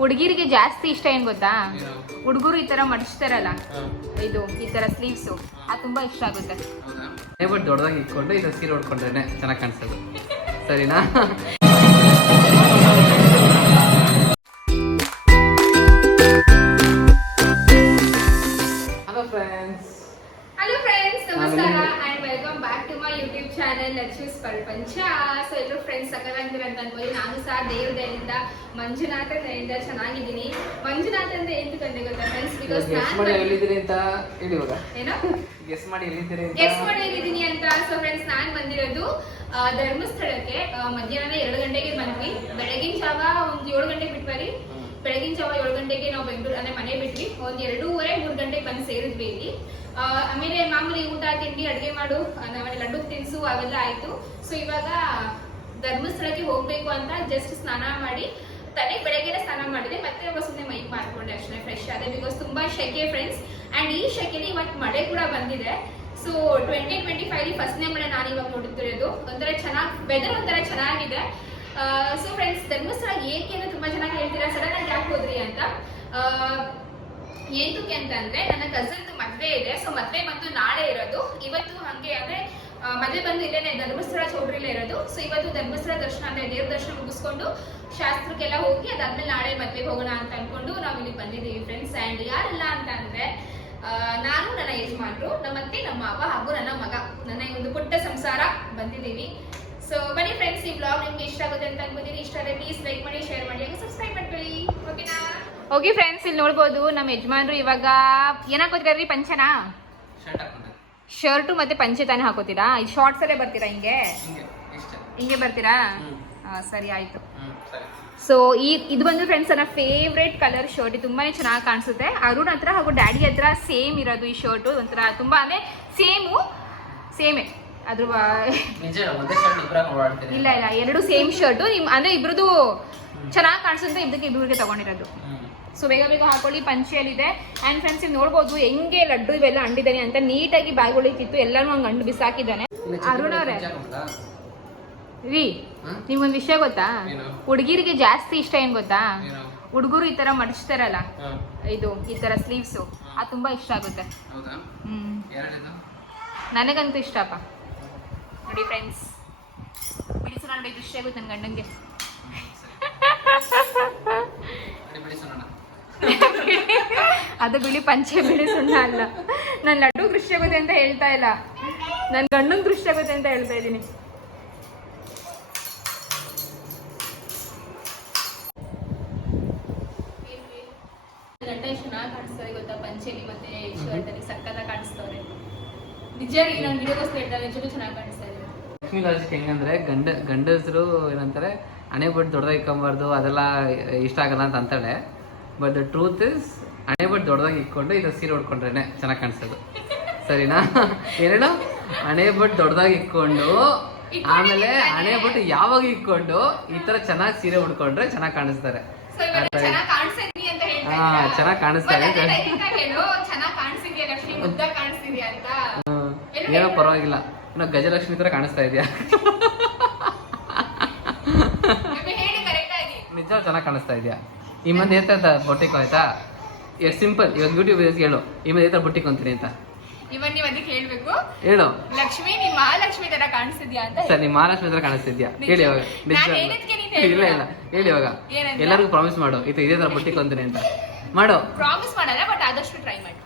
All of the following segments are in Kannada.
ಹುಡುಗಿರಿಗೆ ಜಾಸ್ತಿ ಇಷ್ಟ ಏನ್ ಗೊತ್ತಾ? ಹುಡುಗರು ಈ ತರ ಮಡಿಸ್ತಾರಲ್ಲ ಇದು ಈ ತರ ಸ್ಲೀವ್ಸ್ ಅದು ತುಂಬಾ ಇಷ್ಟ ಆಗುತ್ತೆ. ಬಟ್ ದೊಡ್ಡದಾಗಿ ಇಟ್ಕೊಂಡು ಇದು ಸೀರೆ ಹೊಡ್ಕೊಂಡ್ರೆ ಚೆನ್ನಾಗಿ ಕಾಣಿಸೋದು ಸರಿನಾ? ಲಕ್ಷ್ಮೀಸ್ ಪ್ರಪಂಚ ಸೊ ಎಲ್ಲರೂ ಫ್ರೆಂಡ್ಸ್ ಸಕ್ಕತ್ತಾಗಿದ್ದೀರ ಅಂತ ಅನ್ಬೋದು. ನಾನು ಸಹ ದೇವ್ರ ದಯದಿಂದ ಮಂಜುನಾಥ ದಯದಿಂದ ಚೆನ್ನಾಗಿದ್ದೀನಿ. ಮಂಜುನಾಥ ಅಂದ್ರೆ ಎಂತ ತಂದೆ ಗೊತ್ತಾ ಫ್ರೆಂಡ್ಸ್ ಬಿಕಾಸ್ ನಾನು ಗೆಸ್ ಮಾಡಿ ಎಲ್ಲಿದ್ದೀರಿ ಅಂತ ಸೊ ಫ್ರೆಂಡ್ಸ್ ನಾನ್ ಬಂದಿರೋದು ಧರ್ಮಸ್ಥಳಕ್ಕೆ. ಮಧ್ಯಾಹ್ನ ಎರಡು ಗಂಟೆಗೆ ಬಂದ್ವಿ. ಬೆಳಗಿನ ಜಾವ ಒಂದ್ ಏಳು ಗಂಟೆಗೆ ಬಿಟ್ಟು. ಬೆಳಗಿನ ಜಾವ ಏಳು ಗಂಟೆಗೆ ನಾವು ಬೆಂಗಳೂರು, ಅಂದ್ರೆ ಮನೆ ಬಿಟ್ವಿ. ಒಂದ್ ಎರಡೂವರೆ, ಮೂರ್ ಗಂಟೆಗೆ ಬಂದು ಸೇರಿದ್ವಿ ಇಲ್ಲಿ. ಆಮೇಲೆ ಮಾಮೂಲಿ ಊಟ, ತಿಂಡಿ, ಅಡುಗೆ ಮಾಡು ಆಮೇಲೆ ಲಡ್ಡು ತಿನ್ಸು, ಅವೆಲ್ಲ ಆಯ್ತು. ಸೊ ಇವಾಗ ಧರ್ಮಸ್ಥಳಕ್ಕೆ ಹೋಗ್ಬೇಕು ಅಂತ ಜಸ್ಟ್ ಸ್ನಾನ ಮಾಡಿ, ತಲೆ ಬೆಳಗ್ಗೆ ಸ್ನಾನ ಮಾಡಿದೆ. ಮತ್ತೆ ಸುಮ್ಮನೆ ಮೈಕ್ ಮಾಡ್ಕೊಂಡೆ ಅಷ್ಟೇ ಫ್ರೆಶ್ ಆದೆ. ಬಿಕಾಸ್ ತುಂಬಾ ಶೆಕೆ ಫ್ರೆಂಡ್ಸ್ ಅಂಡ್ ಈ ಶೆಕೆಲಿ ಇವತ್ತು ಮಳೆ ಕೂಡ ಬಂದಿದೆ. ಸೊ ಟ್ವೆಂಟಿ ಟ್ವೆಂಟಿ ಫೈವ್ ಫಸ್ಟ್ನೇ ಮಳೆ ನಾನು ಇವಾಗ ನೋಡುತ್ತಿರೋದು ಒಂಥರ ಚೆನ್ನಾಗಿ ವೆದರ್ ಒಂಥರ ಚೆನ್ನಾಗಿದೆ. ಸೊ ಫ್ರೆಂಡ್ಸ್ ಧರ್ಮಸ್ಥಳ ಏಕೆ ಅಂತ ತುಂಬಾ ಚೆನ್ನಾಗಿ ಹೇಳ್ತೀರಾ? ಸಡನ್ ಆಗಿ ಯಾಕೆ ಹೋದ್ರಿ ಅಂತ? ಏನಕ್ಕೆ ಅಂತಂದ್ರೆ ನನ್ನ ಕಸನ್ ಮದ್ವೆ ಇದೆ. ಸೊ ಮದ್ವೆ ಬಂದು ನಾಳೆ ಇರೋದು. ಇವತ್ತು ಹಂಗೆ ಅಂದ್ರೆ ಮದ್ವೆ ಬಂದು ಇಲ್ಲೇನೆ ಧರ್ಮಸ್ಥಳ ಚೌಟ್ರಿಲೇ ಇರೋದು. ಸೊ ಇವತ್ತು ಧರ್ಮಸ್ಥಳ ದರ್ಶನ ಅಂದ್ರೆ ದೇವ್ರ ದರ್ಶನ ಮುಗಿಸ್ಕೊಂಡು ಶಾಸ್ತ್ರಕ್ಕೆಲ್ಲ ಹೋಗಿ ಅದಾದ್ಮೇಲೆ ನಾಳೆ ಮದ್ವೆಗೆ ಹೋಗೋಣ ಅಂತ ಅನ್ಕೊಂಡು ನಾವು ಇಲ್ಲಿ ಬಂದಿದ್ದೀವಿ ಫ್ರೆಂಡ್ಸ್ ಅಂಡ್ ಯಾರೆಲ್ಲ ಅಂತ ಅಂದ್ರೆ ನಾನು, ನನ್ನ ಯಜಮಾನ್ರು, ನಮ್ಮತ್ತೆ, ನಮ್ಮ ಅಪ್ಪ ಹಾಗೂ ನನ್ನ ಮಗ. ನನ್ನ ಈ ಒಂದು ಪುಟ್ಟ ಸಂಸಾರ ಬಂದಿದ್ದೀವಿ. ಸೊ ಬನ್ನಿ ಫ್ರೆಂಡ್ಸ್ ಈ ಬ್ಲಾಗ್ ನಿಮ್ಗೆ ಇಷ್ಟ ಆಗುತ್ತೆ ಅಂತ ಅನ್ಕೋತೀನಿ ಇಷ್ಟ ಆದರೆ ಪ್ಲೀಸ್ ಲೈಕ್ ಮಾಡಿ ಶೇರ್ ಮಾಡಿ ಹಾಗೂ ಸಬ್ಸ್ಕ್ರೈಬ್ ಮಾಡ್ಕೊಳ್ಳಿ. ಓಕೆನಾ ಓಕೆ ಫ್ರೆಂಡ್ಸ್ ಇಲ್ಲಿ ನೋಡ್ಬೋದು ನಮ್ಮ ಯಜಮಾನ್ರು ಇವಾಗ ಏನ್ ಹಾಕೋತೀರಾ ಪಂಚನಾ? ಶರ್ಟ್ ಹಾಕೊಂಡೆ ಶರ್ಟು ಮತ್ತೆ ಪಂಚೆ ತಾನೇ ಹಾಕೋತೀರಾ? ಈ ಶಾರ್ಟ್ಸ್ ಅಲ್ಲೇ ಬರ್ತೀರಾ ಹಿಂಗೆ? ಹಿಂಗೆ ಬರ್ತೀರಾ? ಹ್ಮ್. ಸರಿ ಆಯ್ತು. ಹ್ಮ್ ಸರಿ. ಸೊ ಈ ಇದು ಬಂದು ಫ್ರೆಂಡ್ಸ್ ನನ್ನ ಫೇವ್ರೇಟ್ ಕಲರ್ ಶರ್ಟ್ ತುಂಬಾನೇ ಚೆನ್ನಾಗಿ ಕಾಣಿಸುತ್ತೆ. ಅರುಣ್ ಹತ್ರ ಹಾಗೂ ಡ್ಯಾಡಿ ಹತ್ರ ಸೇಮ್ ಇರೋದು ಈ ಶರ್ಟು ಒಂಥರ ತುಂಬಾ ಅಂದ್ರೆ ಸೇಮು ಸೇಮೇ ಅದ್ರ ಇಲ್ಲ ಇಲ್ಲ ಎರಡು ಸೇಮ್ ಶರ್ಟು ನಿಮ್ ಅಂದ್ರೆ ಇಬ್ರದ್ದು ಚೆನ್ನಾಗಿ ಕಾಣಿಸುತ್ತೆ ಇದಕ್ಕೆ ಇಬ್ಬರಿಗೆ ತಗೊಂಡಿರೋದು. ಸೊ ಬೇಗ ಬೇಗ ಹಾಕೊಳ್ಳಿ ಪಂಚೆಯಲ್ಲಿದೆ. ಆ್ಯಂಡ್ ಫ್ರೆಂಡ್ಸ್ ನೀವು ನೋಡ್ಬೋದು ಹೆಂಗೆ ಲಡ್ಡು ಇವೆಲ್ಲ ಅಂಡಿದ್ದಾನೆ ಅಂತ ನೀಟಾಗಿ ಬಾಯ್ಗಳಿತ್ತು ಎಲ್ಲಾನು ಹಂಗೆ ಅಂಡು ಬಿಸಾಕಿದ್ದಾನೆ. ಅರುಣ್ ಅವ್ರೆ. ರೀ? ನಿಮ್ಗೊಂದು ವಿಷಯ ಗೊತ್ತಾ? ಹುಡುಗಿರಿಗೆ ಜಾಸ್ತಿ ಇಷ್ಟ ಏನ್ ಗೊತ್ತಾ? ಹುಡುಗರು ಈ ತರ ಮಡಿಸ್ತಾರಲ್ಲ ಇದು ಈ ತರ ಸ್ಲೀವ್ಸು ಅದು ತುಂಬಾ ಇಷ್ಟ ಆಗುತ್ತೆ. ಹ್ಮ್. ನನಗಂತೂ ಇಷ್ಟಪ್ಪ ನೋಡಿ ಫ್ರೆಂಡ್ಸ್ ಬಿಡಿಸೋಣ ನೋಡಿ ಇದು ಇಷ್ಟ ಆಗುತ್ತೆ ನನ್ನ ಗಂಡಂಗೆ ಅದು ಬಿಳಿ ಪಂಚೆ ಬಿಳಿ ಸುಣ್ಣ ಅಲ್ಲ. ನನ್ನ ಲಡ್ಡು ದೃಷ್ಟಿ ಆಗುತ್ತೆ ಅಂತ ಹೇಳ್ತಾ ಇಲ್ಲ. ನನ್ನ ಗಂಡನ ದೃಷ್ಟಿ ಆಗುತ್ತೆ ಅಂತ ಹೇಳ್ತಾ ಇದ್ದೀನಿ. ಗಂಡ ಎಷ್ಟು ಚೆನ್ನಾಗಿ ಕಾಣಿಸ್ತಾರೆ ಗೊತ್ತಾ ಪಂಚೆಲಿ ಮತ್ತೆ ಸಕ್ಕತ್ತಾಗಿ ಕಾಣಿಸ್ತವ್ರೆ ನಿಜ ನಾನು ಗಿಡಗೋಸ್ಕರ ಹೇಳ್ತಾರೆ ನಿಜಕ್ಕೂ ಚೆನ್ನಾಗಿ ಕಾಣಿಸ್ತಾ ಇದೆ. ಲಕ್ಷ್ಮೀ ಲಾಜಿಕ್ ಹೆಂಗಂದ್ರೆ ಗಂಡ ಗಂಡಸರು ಏನಂತಾರೆ ಹಣೆ ಬಟ್ ದೊಡ್ಡದಾಗಿ ಇಕ್ಕೊಂಬಾರ್ದು ಅದೆಲ್ಲ ಇಷ್ಟ ಆಗಲ್ಲ ಅಂತ ಅಂತಾಳೆ. ಬಟ್ ದ ಟ್ರೂತ್ ಇಸ್ ಹಣೆ ಬಟ್ ದೊಡ್ಡದಾಗಿ ಇಟ್ಕೊಂಡು ಇದು ಸೀರೆ ಉಡ್ಕೊಂಡ್ರೆನೆ ಚೆನ್ನಾಗಿ ಕಾಣಿಸೋದು ಸರಿನಾ? ಏನೇನು? ಹಣೆ ಬಟ್ ದೊಡ್ಡದಾಗಿ ಇಟ್ಕೊಂಡು ಆಮೇಲೆ ಹಣೆ ಬಟ್ ಯಾವಾಗ ಇಟ್ಕೊಂಡು ಈ ತರ ಚೆನ್ನಾಗಿ ಸೀರೆ ಉಡ್ಕೊಂಡ್ರೆ ಚೆನ್ನಾಗಿ ಕಾಣಿಸ್ತಾರೆ. ಹಾ ಚೆನ್ನಾಗಿ ಕಾಣಿಸ್ತಾರೆ. ಏನೋ ಪರವಾಗಿಲ್ಲ. ಏನೋ ಗಜಲಕ್ಷ್ಮಿ ತರ ಕಾಣಿಸ್ತಾ ಇದೆಯಾ? ನಿಜ ಚೆನ್ನಾಗಿ ಕಾಣಿಸ್ತಾ ಇದೆಯಾ? ಈ ಮಂದಿ ಏತ ಬೊಟ್ಟಿಕ್ ಆಯ್ತಾ? ಎಷ್ಟು ಸಿಂಪಲ್ ಇವಾಗ ಯೂಟ್ಯೂಬ್ ಹೇಳು. ಈ ಮಂದಿ ಏತರ ಬೊಟ್ಟಿಗೆ ಅಂತೀನಿ ಅಂತ. ಇವನ್ ನೀವ್ ಅದಕ್ಕೆ ಹೇಳ್ಬೇಕು. ಹೇಳು. ಲಕ್ಷ್ಮಿ ನಿಮ್ ಮಹಾಲಕ್ಷ್ಮಿ ತರ ಕಾಣಿಸ್ತಿದ್ಯಾ ಅಂತ ಸರ್ ನಿಮ್ಮ ಮಹಾಲಕ್ಷ್ಮಿ ತರ ಕಾಣಿಸ್ತಿದ್ಯಾ? ಹೇಳಿ ಇವಾಗ. ಇಲ್ಲ ಇಲ್ಲ. ಹೇಳಿ ಇವಾಗ. ಎಲ್ಲರಿಗೂ ಪ್ರಾಮಿಸ್ ಮಾಡು. ಇದು ಇದೇ ತರ ಬೊಟ್ಟಿಗೆ ಅಂತೀನಿ ಅಂತ. ಮಾಡು. ಪ್ರಾಮಿಸ್ ಮಾಡಲ್ಲ ಬಟ್ ಆದಷ್ಟು ಟ್ರೈ ಮಾಡಿ.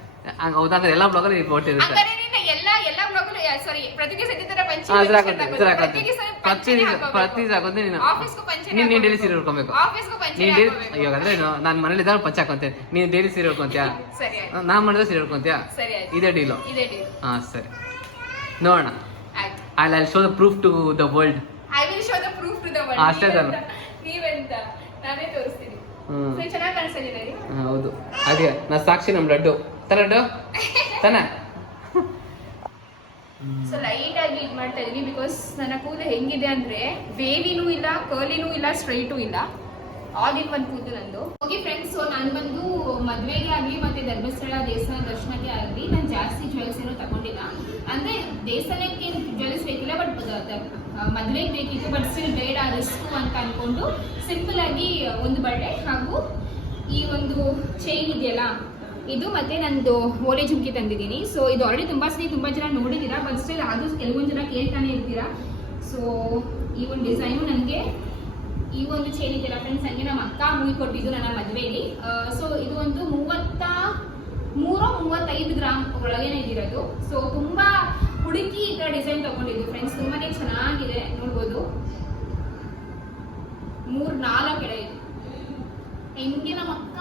ಹೌದಂದ್ರೆ ಎಲ್ಲ ಬ್ಲಾಗಲ್ಲಿ ಈ ಬೊಟ್ಟಿ ಇರುತ್ತೆ ಹಂಗಾರೆ ನೀನು ಎಲ್ಲ ಎಲ್ಲ ಬ್ಲಾಗಲ್ಲೂ ಸಾರಿ ಪ್ರತಿಗೆ ತರ ಪಂಚೆ ಹಾಕೋದು. ಪಂಚೆನೇ ಹಾಕೋಬೇಕು. ಪ್ರತಿ ನೀನು. ಆಫೀಸ್ಗೂ ಪಂಚೆನೇ ನೀನ್ ನೀನ್ ಡೈಲಿ. ಸೀರೆ ಉಟ್ಕೊಬೇಕು. ಆಫೀಸ್ಗೂ ಪಂಚೆನೇ ನೀನ್ ಡೈಲಿ ಇವಾಗ ಅಂದ್ರೆ ನಾನು ಮನೇಲಿ ಇದ್ದಾಗ ಪಂಚ ಹಾಕೊಂತೇನೆ ನೀನ್ ಡೈಲಿ ಸೀರೆ ಉಟ್ಕೊಂತೀಯಾ? ಸರಿ ಆಯ್ತು. ನಾನ್ ಮಾಡಿದ್ರೆ ಸೀರೆ ಉಟ್ಕೊಂತೀಯಾ? ಸರಿ ಆಯ್ತು. ಇದೇ ಡೀಲು ಇದೇ ಡೀಲ್ ಹಾ ಸರಿ. ನೋಡೋಣ. ಆಯ್ತು. I I show the proof to the world I will show the proof to the world ಆ, ಅಷ್ಟೇ ತಾನು. ನೀವೆಂತ? ನಾನೇ ತೋರಿಸ್ತೀನಿ. ಹ್ಮ್. ಸೊ ಚೆನ್ನಾಗಿ ಕಾಣಿಸ್ತಿದ್ದೀರಾ ರೀ ಹೌದು. ಅದೇ ನಾ ಸಾಕ್ಷಿ ನಮ್ ಲಡ್ಡು. ತನ ಲಡ್ಡು ತಾನ ಸೊ ಲೈಟ್ ಆಗಿ ಇದು ಮಾಡ್ತಾ ಇದೀನಿ ಬಿಕಾಸ್ ನನ್ನ ಕೂದಲು ಹೆಂಗಿದೆ ಅಂದ್ರೆ ವೇವಿನೂ ಇಲ್ಲ ಕರ್ಲಿನೂ ಇಲ್ಲ ಸ್ಟ್ರೈಟು ಇಲ್ಲ. ಆಲ್ ಇನ್ ಒನ್ ಕೂದಲು ನಂದು. ಓಕೆ ಫ್ರೆಂಡ್ಸ್ ಸೊ ನಾನು ಬಂದು ಮದುವೆಗೆ ಆಗಲಿ ಮತ್ತೆ ಧರ್ಮಸ್ಥಳ ದೇವಸ್ಥಾನ ದರ್ಶನಕ್ಕೆ ಆಗಲಿ ನಾನು ಜಾಸ್ತಿ ಜ್ಯುವೆಲ್ಸ್ ಏನೂ ತಗೊಂಡಿಲ್ಲ. ಅಂದ್ರೆ ದೇವಸ್ಥಾನಕ್ಕೆ ಜ್ಯುವೆಲ್ಸ್ ಬೇಕಿಲ್ಲ ಬಟ್ ಮದುವೆಗೆ ಬೇಕಿತ್ತು ಬಟ್ ಸ್ಟಿಲ್ ಬೇಡ, ರಿಸ್ಕು ಅಂತ ಅನ್ಕೊಂಡು ಸಿಂಪಲ್ ಆಗಿ ಒಂದು ಬಳೆ ಹಾಗೂ ಈ ಒಂದು ಚೈನ್ ಇದೆಯಲ್ಲ ಇದು ಮತ್ತೆ ನಂದು ಓಲೆ ಜುಮ್ಕಿ ತಂದಿದ್ದೀನಿ. ಸೊ ಇದು ಆಲ್ರೆಡಿ ತುಂಬಾ ಸರಿ ತುಂಬಾ ಜನ ನೋಡಿದ್ದೀರಾ ಬಟ್ ಸ್ಟಿಲ್ ಆದ್ರೂ ಕೆಲವೊಂದು ಜನ ಕೇಳ್ತಾನೆ ಇರ್ತೀರಾ. ಸೊ ಈ ಒಂದು ಡಿಸೈನು ನನಗೆ ಈ ಒಂದು ಚೇನ್ ಇದೆಯಲ್ಲ ಫ್ರೆಂಡ್ಸ್ ನನಗೆ ನಮ್ಮ ಅಕ್ಕ ಮುಗಿ ಕೊಟ್ಟಿದ್ದು ನನ್ನ ಮದುವೆಯಲ್ಲಿ ಸೊ ಇದು ಒಂದು ಮೂವತ್ತ, ಮೂರು ಮೂವತ್ತೈದು ಗ್ರಾಮ್ ಒಳಗೇನೆ ಇದಿರೋದು. ಸೊ ತುಂಬಾ ಹುಡುಕಿ ಈ ತರ ಡಿಸೈನ್ ತಗೊಂಡಿದ್ದು ಫ್ರೆಂಡ್ಸ್ ತುಂಬಾನೇ ಚೆನ್ನಾಗಿದೆ, ನೋಡ್ಬೋದು. ಮೂರ್ ನಾಲ್ಕು ಕಡೆ ಹೆಂಗೆ ನಮ್ಮ ಅಕ್ಕ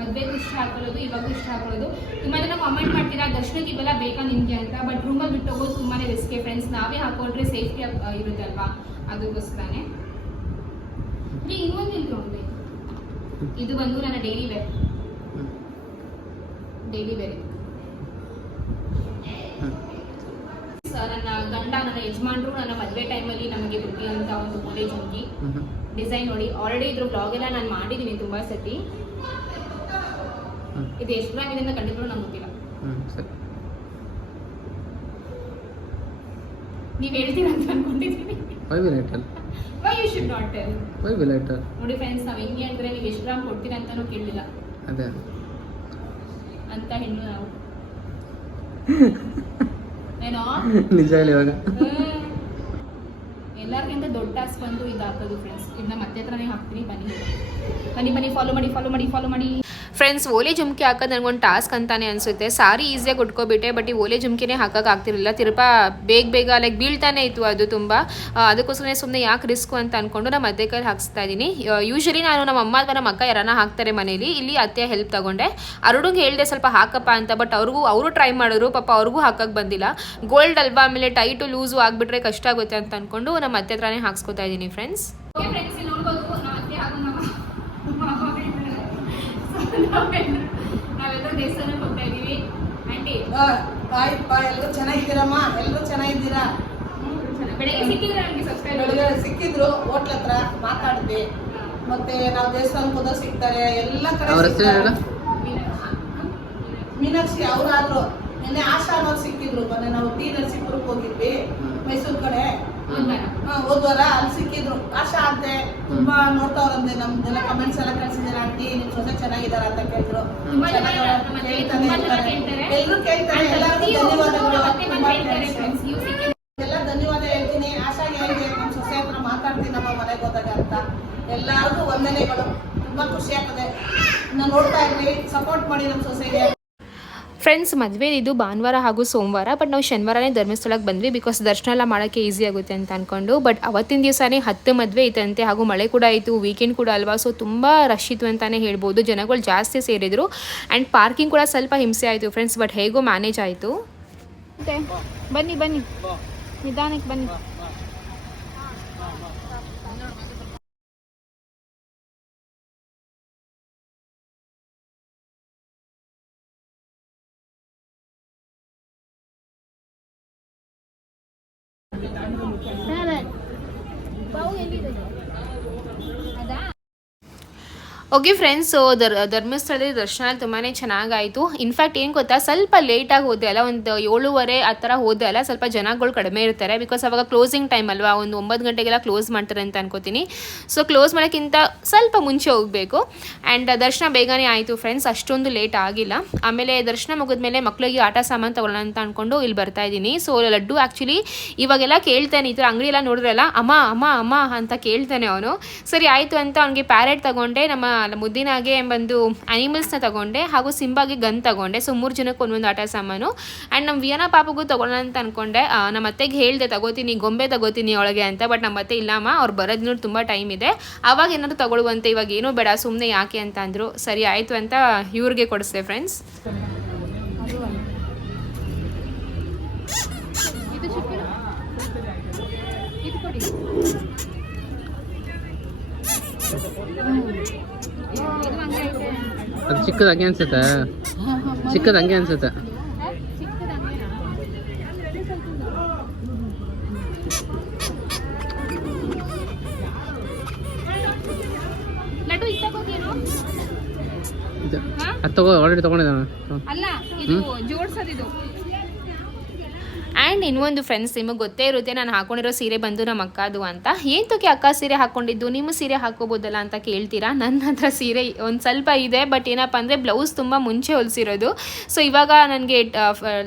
ಮದ್ವೆಗೂ ಇಷ್ಟ ಹಾಕೊಳ್ಳೋದು ಇವಾಗೂ ಇಷ್ಟ ಹಾಕೊಳ್ಳೋದು. ತುಂಬಾ ಜನ ಕಾಮೆಂಟ್ ಮಾಡ್ತೀರಾ ದರ್ಶನಕ್ಕೆ ಇವೆಲ್ಲ ಬೇಕಾ ನಿಮಗೆ ಅಂತ. ಬಟ್ ರೂಮಲ್ಲಿ ಬಿಟ್ಟು ಹೋಗೋದು ತುಂಬಾನೇ ರಿಸ್ಕೆ ಫ್ರೆಂಡ್ಸ್ ನಾವೇ ಹಾಕೊಂಡ್ರೆ ಸೇಫ್ಟಿ ಇರುತ್ತೆ ಅಲ್ವಾ? ಅದಕ್ಕೋಸ್ಕರನೇ. ಇನ್ನೊಂದು ಇಟ್ಕೊಂಡೆ ಇದು ಬಂದು ನನ್ನ ಡೈಲಿ ವೇರ್ ಡೈಲಿ ವೇರ್ ನನ್ನ ಗಂಡ ನನ್ನ ಯಜಮಾನ್ರು ನನ್ನ ಮದುವೆ ಟೈಮಲ್ಲಿ ನಮಗೆ ಕೊಟ್ಟಿರುವಂಥ ಒಂದು ಕಾಲೇಜ್ ಹೋಗಿ. ಡಿಸೈನ್ ನೋಡಿ. ಆಲ್ರೆಡಿ ಇದ್ರ ಬ್ಲಾಗ್ ಎಲ್ಲ ನಾನು ಮಾಡಿದ್ದೀನಿ ತುಂಬಾ ಸತಿ. ಇದು ಎಷ್ಟು ಗ್ರಾಮ್ ಇದೆ ಅಂತ ಖಂಡಿತರೂ ನಂಗೆ ಗೊತ್ತಿಲ್ಲ ಸರಿ ನೀವು ಹೇಳ್ತೀರಾ ಅಂತ ಅನ್ಕೊಂಡಿದ್ದೀನಿ why will I tell why you should not tell why will I tell ನೋಡಿ ಫ್ರೆಂಡ್ಸ್ ನಾವು ಹೆಂಗೆ ಅಂದ್ರೆ ನೀವು ಎಷ್ಟು ಗ್ರಾಮ್ ಕೊಡ್ತೀರಾ ಅಂತಾನೂ ಕೇಳಲಿಲ್ಲ ಅದೇ ಅಂತ ಹೆಣ್ಣು ನಾವು ಏನೋ ನಿಜ ಹೇಳಿ ಇವಾಗ ಎಲ್ಲರಿಗಿಂತ ದೊಡ್ಡ ಬಂದು ಇದು ಫ್ರೆಂಡ್ಸ್ ಇದನ್ನ ಮತ್ತೆ ಹತ್ರನೇ ಹಾಕ್ತೀನಿ, ಬನ್ನಿ. ಬನ್ನಿ ಬನ್ನಿ ಫಾಲೋ ಮಾಡಿ ಫಾಲೋ ಮಾಡಿ ಫಾಲೋ ಮಾಡಿ. ಫ್ರೆಂಡ್ಸ್ ಓಲೆ ಜುಮ್ಕಿ ಹಾಕೋದು ನನಗೊಂದು ಟಾಸ್ಕ್ ಅಂತಾನೆ ಅನಿಸುತ್ತೆ. ಸಾರಿ ಈಸಿಯಾಗಿ ಉಟ್ಕೊಬಿಟ್ಟೆ ಬಟ್ ಈ ಓಲೆ ಜುಮ್ಕಿನೇ ಹಾಕಕ್ಕೆ ಆಗ್ತಿರಲಿಲ್ಲ. ತಿರುಪ ಬೇಗ ಬೇಗ ಲೈಕ್ ಬೀಳ್ತಾನೆ ಇತ್ತು ಅದು ತುಂಬ. ಅದಕ್ಕೋಸ್ಕರನೇ ಅದಕ್ಕೋಸ್ಕರ ಸುಮ್ಮನೆ ಯಾಕೆ ರಿಸ್ಕು ಅಂತ ಅಂದ್ಕೊಂಡು ನಾನು ಅತ್ತೆ ಕೈ ಹಾಕ್ಸ್ತಾ ಇದ್ದೀನಿ ಯೂಶಲಿ ನಾನು ನಮ್ಮ ಅಮ್ಮ ಅಥವಾ ನಮ್ಮ ಅಕ್ಕ ಯಾರನ್ನ ಹಾಕ್ತಾರೆ ಮನೇಲಿ, ಇಲ್ಲಿ ಅತ್ತೆ ಹೆಲ್ಪ್ ತಗೊಂಡೆ. ಅರುಣಿಗೆ ಹೇಳಿದೆ ಸ್ವಲ್ಪ ಹಾಕಪ್ಪ ಅಂತ ಬಟ್ ಅವ್ರಿಗೂ, ಅವರು ಟ್ರೈ ಮಾಡಿದ್ರು, ಪಾಪ ಅವ್ರಿಗೂ ಹಾಕಕ್ಕೆ ಬಂದಿಲ್ಲ. ಗೋಲ್ಡ್ ಅಲ್ವಾ, ಆಮೇಲೆ ಟೈಟು ಲೂಸು ಆಗಿಬಿಟ್ರೆ ಕಷ್ಟ ಆಗುತ್ತೆ ಅಂತ ಅಂದ್ಕೊಂಡು ನಮ್ಮ ಅತ್ತೆ ಹತ್ರನೇ ಹಾಕ್ಸ್ಕೊತಾ ಇದ್ದೀನಿ ಫ್ರೆಂಡ್ಸ್ ಆಂಟಿ? ಆಯ್ತಪ್ಪ ಎಲ್ಲರೂ ಚೆನ್ನಾಗಿದ್ದೀರಮ್ಮ? ಎಲ್ಲರೂ ಚೆನ್ನಾಗಿದ್ದೀರಾ? ಬೆಳಗ್ಗೆ ಸಿಕ್ಕಿದ್ರೆ ನನಗೆ ಸಬ್ಸ್ಕ್ರೈಬ್ ಬೆಳಗ್ಗೆ ಸಿಕ್ಕಿದ್ರು ಹೋಟ್ಲ್ ಹತ್ರ ಮಾತಾಡಿದ್ವಿ. ಮತ್ತೆ ನಾವು ದೇವಸ್ಥಾನಕ್ಕೆ ಹೋದಾಗ ಸಿಗ್ತಾರೆ ಎಲ್ಲ ಕಡೆ ಮೀನಾಕ್ಷಿ. ಅವ್ರಾದ್ರು. ನಿನ್ನೆ ಆಶಾ ಅನ್ನೋರು ಸಿಕ್ಕಿದ್ರು ಮೊನ್ನೆ ನಾವು ಟಿ ನರಸೀಪುರಕ್ಕೆ ಹೋಗಿದ್ವಿ ಮೈಸೂರು ಕಡೆ. ಹಾ, ಹೋದ್ವಾರ ಅಲ್ಲಿ ಸಿಕ್ಕಿದ್ರು. ಆಶಾ ಅಂತೆ ತುಂಬಾ ನೋಡ್ತಾವ್ರಂತೆ ನಮ್ದೆಲ್ಲ ಕಮೆಂಟ್ಸ್ ಎಲ್ಲ ಕಳ್ಸಿದಾರೆ ಆಂಟಿ ನಿಮ್ ಸೊಸೆ ಚೆನ್ನಾಗಿದಾರ ಅಂತ ಕೇಳಿದ್ರು. ಜನ ಕೇಳ್ತಾರೆ. ಎಲ್ಲ ಧನ್ಯವಾದ ಹೇಳ್ತೀನಿ. ಆಶಾ ಹೇಳಿದೆ ನಮ್ ಸೊಸೆ ಹತ್ರ ಮಾತಾಡ್ತೀನಿ ನಮ್ಮ ಮನೆಗೆ ಹೋದಾಗ ಅಂತ. ಎಲ್ಲಾರ್ಗು ವಂದನೆಗಳು. ತುಂಬಾ ಖುಷಿ ಆಗ್ತದೆ. ನಾನ್ ನೋಡ್ತಾ ಇರ್ಲಿ ಸಪೋರ್ಟ್ ಮಾಡಿ ನಮ್ ಸೊಸೆಗೆ. ಫ್ರೆಂಡ್ಸ್ ಮದುವೆ ಇದು ಭಾನುವಾರ ಹಾಗೂ ಸೋಮವಾರ ಬಟ್ ನಾವು ಶನಿವಾರನೇ ಧರ್ಮಸ್ಥಳಕ್ಕೆ ಬಂದ್ವಿ ಬಿಕಾಸ್ ದರ್ಶನ ಎಲ್ಲ ಮಾಡೋಕ್ಕೆ ಈಸಿ ಆಗುತ್ತೆ ಅಂತ ಅಂದ್ಕೊಂಡು ಬಟ್ ಅವತ್ತಿನ ದಿವಸನೇ ಹತ್ತು ಮದುವೆ ಇತ್ತಂತೆ ಹಾಗೂ ಮಳೆ ಕೂಡ ಆಯಿತು ವೀಕೆಂಡ್ ಕೂಡ ಅಲ್ವಾ? ಸೊ ತುಂಬ ರಶ್ ಇತ್ತು ಅಂತಲೇ ಹೇಳ್ಬೋದು. ಜನಗಳು ಜಾಸ್ತಿ ಸೇರಿದ್ರು ಆ್ಯಂಡ್ ಪಾರ್ಕಿಂಗ್ ಕೂಡ ಸ್ವಲ್ಪ ಹಿಂಸೆ ಆಯಿತು ಫ್ರೆಂಡ್ಸ್ ಬಟ್ ಹೇಗೋ ಮ್ಯಾನೇಜ್ ಆಯಿತು. ಬನ್ನಿ ಬನ್ನಿ. ನಿಧಾನಕ್ಕೆ ಬನ್ನಿ. ಓಕೆ ಫ್ರೆಂಡ್ಸ್ ಸೊ ದರ್ ಧರ್ಮಸ್ಥಳದ ದರ್ಶನ ತುಂಬಾ ಚೆನ್ನಾಗಾಯಿತು. ಇನ್ಫ್ಯಾಕ್ಟ್ ಏನು ಗೊತ್ತಾ? ಸ್ವಲ್ಪ ಲೇಟಾಗಿ ಹೋದೆ ಅಲ್ಲ, ಒಂದು ಏಳುವರೆ ಆ ಥರ ಹೋದೆ ಅಲ್ಲ, ಸ್ವಲ್ಪ ಜನಗಳು ಕಡಿಮೆ ಇರ್ತಾರೆ. ಬಿಕಾಸ್ ಅವಾಗ ಕ್ಲೋಸಿಂಗ್ ಟೈಮ್ ಅಲ್ವಾ, ಒಂದು ಒಂಬತ್ತು ಗಂಟೆಗೆಲ್ಲ ಕ್ಲೋಸ್ ಮಾಡ್ತಾರೆ ಅಂತ ಅನ್ಕೋತೀನಿ. ಸೊ ಕ್ಲೋಸ್ ಮಾಡೋಕ್ಕಿಂತ ಸ್ವಲ್ಪ ಮುಂಚೆ ಹೋಗಬೇಕು. ಆ್ಯಂಡ್ ದರ್ಶನ ಬೇಗನೆ ಆಯಿತು ಫ್ರೆಂಡ್ಸ್ ಅಷ್ಟೊಂದು ಲೇಟ್ ಆಗಿಲ್ಲ. ಆಮೇಲೆ ದರ್ಶನ ಮುಗಿದ್ಮೇಲೆ ಮಕ್ಕಳಿಗೆ ಆಟ ಸಾಮಾನು ತೊಗೊಳ್ಳೋಣ ಅಂತ ಅಂದ್ಕೊಂಡು ಇಲ್ಲಿ ಬರ್ತಾ ಇದ್ದೀನಿ. ಸೊ ಲಡ್ಡು ಆ್ಯಕ್ಚುಲಿ ಇವಾಗೆಲ್ಲ ಕೇಳ್ತಾನೆ, ಈ ಥರ ಅಂಗಡಿ ನೋಡಿದ್ರಲ್ಲ, ಅಮ್ಮ ಅಮ್ಮ ಅಮ್ಮ ಅಂತ ಕೇಳ್ತಾನೆ ಅವನು. ಸರಿ, ಆಯಿತು ಅಂತ ಅವನಿಗೆ ಪ್ಯಾರೆಟ್ ತಗೊಂಡೆ, ನಮ್ಮ ಮುದ್ದಿನಾಗೆ ಬಂದು ಅನಿಮಲ್ಸ್ನ ತಗೊಂಡೆ ಹಾಗೂ ಸಿಂಬಾಗೆ ಗನ್ ತಗೊಂಡೆ. ಸೊ ಮೂರು ಜನಕ್ಕೆ ಒಂದೊಂದು ಆಟ ಸಾಮಾನು. ಆ್ಯಂಡ್ ನಮ್ಮ ವಿಯನ ಪಾಪಗೂ ತೊಗೊಳ್ಳೋಣ ಅಂತ ಅಂದ್ಕೊಂಡೆ ನಮ್ಮ ಅತ್ತೆಗೆ ಹೇಳಿದೆ, ತಗೋತೀನಿ, ಗೊಂಬೆ ತಗೋತೀನಿ ಒಳಗೆ ಅಂತ. ಬಟ್ ನಮ್ಮ ಅತ್ತೆ ಇಲ್ಲಮ್ಮ ಅವ್ರು ಬರೋದ್ನೂ ತುಂಬ ಟೈಮ್ ಇದೆ. ಅವಾಗ ಏನಾದ್ರು ತಗೊಳ್ಳುವಂತೆ, ಇವಾಗ ಏನೂ ಬೇಡ ಸುಮ್ಮನೆ ಯಾಕೆ ಅಂತ ಅಂದರು. ಸರಿ, ಆಯಿತು ಅಂತ ಇವ್ರಿಗೆ ಕೊಡಿಸ್ದೆ ಫ್ರೆಂಡ್ಸ್ ಅದು ಚಿಕ್ಕದು ಹಂಗೆ ಅನ್ಸುತ್ತೆ. ಚಿಕ್ಕದು ಹಂಗೆ ಅನ್ಸುತ್ತೆ. ಇದು ಅದು ತಗೋ ಆಲ್ರೆಡಿ ತಗೊಂಡಿದ್ದಾನೆ. ಅಲ್ಲ ಇದು ಜೋಡ್ಸೋದಿದು ಆ್ಯಂಡ್ ಇನ್ನೊಂದು ಫ್ರೆಂಡ್ಸ್ ನಿಮಗೆ ಗೊತ್ತೇ ಇರುತ್ತೆ, ನಾನು ಹಾಕೊಂಡಿರೋ ಸೀರೆ ಬಂದು ನಮ್ಮ ಅಕ್ಕದು ಅಂತ. ಏತಕ್ಕೆ ಅಕ್ಕ ಸೀರೆ ಹಾಕೊಂಡಿದ್ದು? ನಿಮ್ಮ ಸೀರೆ ಹಾಕೋಬೋದಲ್ಲ ಅಂತ ಕೇಳ್ತೀರಾ? ನನ್ನ ಹತ್ರ ಸೀರೆ ಒಂದು ಸ್ವಲ್ಪ ಇದೆ ಬಟ್ ಏನಪ್ಪ ಅಂದರೆ ಬ್ಲೌಸ್ ತುಂಬ ಮುಂಚೆ ಹೊಲಿಸಿರೋದು. ಸೊ ಇವಾಗ ನನಗೆ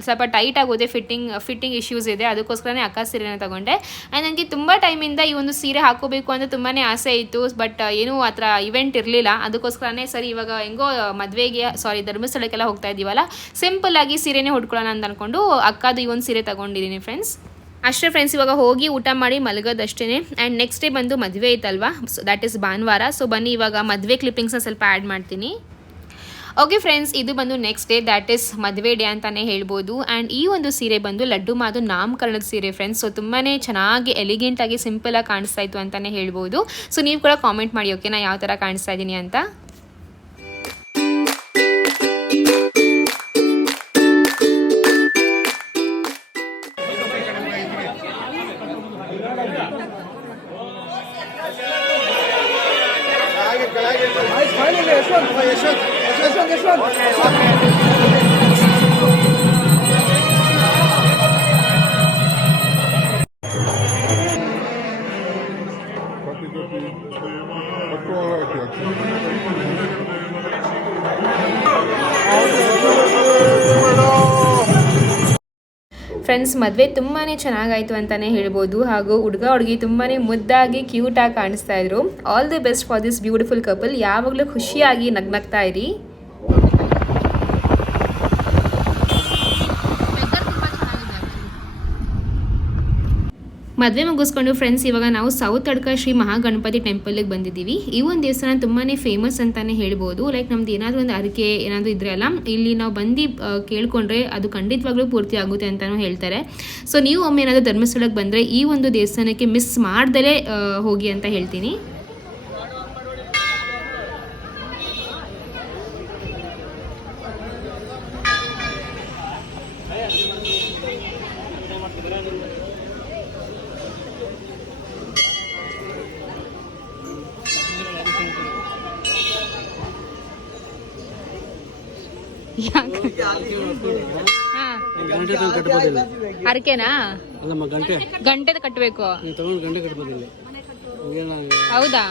ಸ್ವಲ್ಪ ಟೈಟ್ ಆಗೋದೆ ಫಿಟ್ಟಿಂಗ್ ಫಿಟ್ಟಿಂಗ್ ಇಶ್ಯೂಸ್ ಇದೆ. ಅದಕ್ಕೋಸ್ಕರನೇ ಅಕ್ಕ ಸೀರೆನ ತಗೊಂಡೆ. ಆ್ಯಂಡ್ ನನಗೆ ತುಂಬ ಟೈಮಿಂದ ಈ ಒಂದು ಸೀರೆ ಹಾಕೋಬೇಕು ಅಂತ ತುಂಬಾ ಆಸೆ ಇತ್ತು ಬಟ್ ಏನೂ ಆ ಥರ ಇವೆಂಟ್ ಇರಲಿಲ್ಲ. ಅದಕ್ಕೋಸ್ಕರನೇ ಸರಿ, ಇವಾಗ ಹೆಂಗೋ ಮದುವೆಗೆ ಸಾರಿ ಧರ್ಮಸ್ಥಳಕ್ಕೆಲ್ಲ ಹೋಗ್ತಾ ಇದ್ದೀವಲ್ಲ ಸಿಂಪಲ್ ಆಗಿ ಸೀರೆನೇ ಹುಡ್ಕೊಳ್ಳೋಣ ಅಂತ ಅಂದ್ಕೊಂಡು ಅಕ್ಕದು ಈ ಒಂದು ಸೀರೆ ತಗೊಂಡಿದ್ದೀನಿ ಫ್ರೆಂಡ್ಸ್ ಅಷ್ಟೇ ಫ್ರೆಂಡ್ಸ್ ಇವಾಗ ಹೋಗಿ ಊಟ ಮಾಡಿ ಮಲಗೋದಷ್ಟೇ ಆ್ಯಂಡ್ ನೆಕ್ಸ್ಟ್ ಡೇ ಬಂದು ಮದುವೆ ಐತಲ್ವಾ? ಸೊ ದ್ಯಾಟ್ ಇಸ್ ಭಾನುವಾರ. ಸೊ ಬನ್ನಿ ಇವಾಗ ಮದುವೆ ಕ್ಲಿಪ್ಪಿಂಗ್ಸ್ನ ಸ್ವಲ್ಪ ಆ್ಯಡ್ ಮಾಡ್ತೀನಿ. ಓಕೆ ಫ್ರೆಂಡ್ಸ್ ಇದು ಬಂದು ನೆಕ್ಸ್ಟ್ ಡೇ ದ್ಯಾಟ್ ಇಸ್ ಮದುವೆ ಡೇ ಅಂತಲೇ ಹೇಳ್ಬೋದು. ಆ್ಯಂಡ್ ಈ ಒಂದು ಸೀರೆ ಬಂದು ಲಡ್ಡು ಮಾದು ನಾಮಕರಣದ ಸೀರೆ ಫ್ರೆಂಡ್ಸ್ ಸೊ ತುಂಬಾ ಚೆನ್ನಾಗಿ ಎಲಿಗೆಂಟಾಗಿ ಸಿಂಪಲಾಗಿ ಕಾಣಿಸ್ತಾ ಇತ್ತು ಅಂತಲೇ ಹೇಳ್ಬೋದು. ಸೊ ನೀವು ಕೂಡ ಕಾಮೆಂಟ್ ಮಾಡಿ ಓಕೆ ನಾನು ಯಾವ ಥರ ಕಾಣಿಸ್ತಾ ಇದ್ದೀನಿ ಅಂತ? Yaşan, yaşan, yaşan, yaşan. yaşan. Friends ಮದುವೆ ತುಂಬಾ ಚೆನ್ನಾಗಾಯಿತು ಅಂತಲೇ ಹೇಳ್ಬೋದು. ಹಾಗೂ ಹುಡುಗ ಹುಡುಗಿ ತುಂಬಾ ಮುದ್ದಾಗಿ ಕ್ಯೂಟಾಗಿ ಕಾಣಿಸ್ತಾ ಇದ್ರು. All the best for this beautiful couple ಯಾವಾಗಲೂ ಖುಷಿಯಾಗಿ ನಗ್ನಗ್ತಾ ಇರಿ. ಮದುವೆ ಮುಗಿಸ್ಕೊಂಡು ಫ್ರೆಂಡ್ಸ್ ಇವಾಗ ನಾವು ಸೌತ್ ಅಡ್ಕ ಶ್ರೀ ಮಹಾಗಣಪತಿ ಟೆಂಪಲ್ಗೆ ಬಂದಿದ್ದೀವಿ. ಈ ಒಂದು ದೇವಸ್ಥಾನ ತುಂಬಾ ಫೇಮಸ್ ಅಂತಲೇ ಹೇಳ್ಬೋದು. ಲೈಕ್ ನಮ್ದು ಏನಾದರೂ ಒಂದು ಅರಿಕೆ ಏನಾದರೂ ಇದ್ರೆ ಅಲ್ಲ, ಇಲ್ಲಿ ನಾವು ಬಂದು ಕೇಳ್ಕೊಂಡ್ರೆ ಅದು ಖಂಡಿತವಾಗ್ಲೂ ಪೂರ್ತಿ ಆಗುತ್ತೆ ಅಂತಲೂ ಹೇಳ್ತಾರೆ. ಸೊ ನೀವು ಒಮ್ಮೆ ಏನಾದರೂ ಧರ್ಮಸ್ಥಳಕ್ಕೆ ಬಂದರೆ ಈ ಒಂದು ದೇವಸ್ಥಾನಕ್ಕೆ ಮಿಸ್ ಮಾಡ್ದಲೇ ಹೋಗಿ ಅಂತ ಹೇಳ್ತೀನಿ. ಅರಕೆನಾ ಅಲ್ಲಮ್ಮ ಗಂಟೆ. ಗಂಟೆ ಕಟ್ಟಬೇಕು. ನೀವು ತಗೊಂಡು ಗಂಟೆ ಕಟ್ಬೋದಿಲ್ಲ ಹೌದಾ?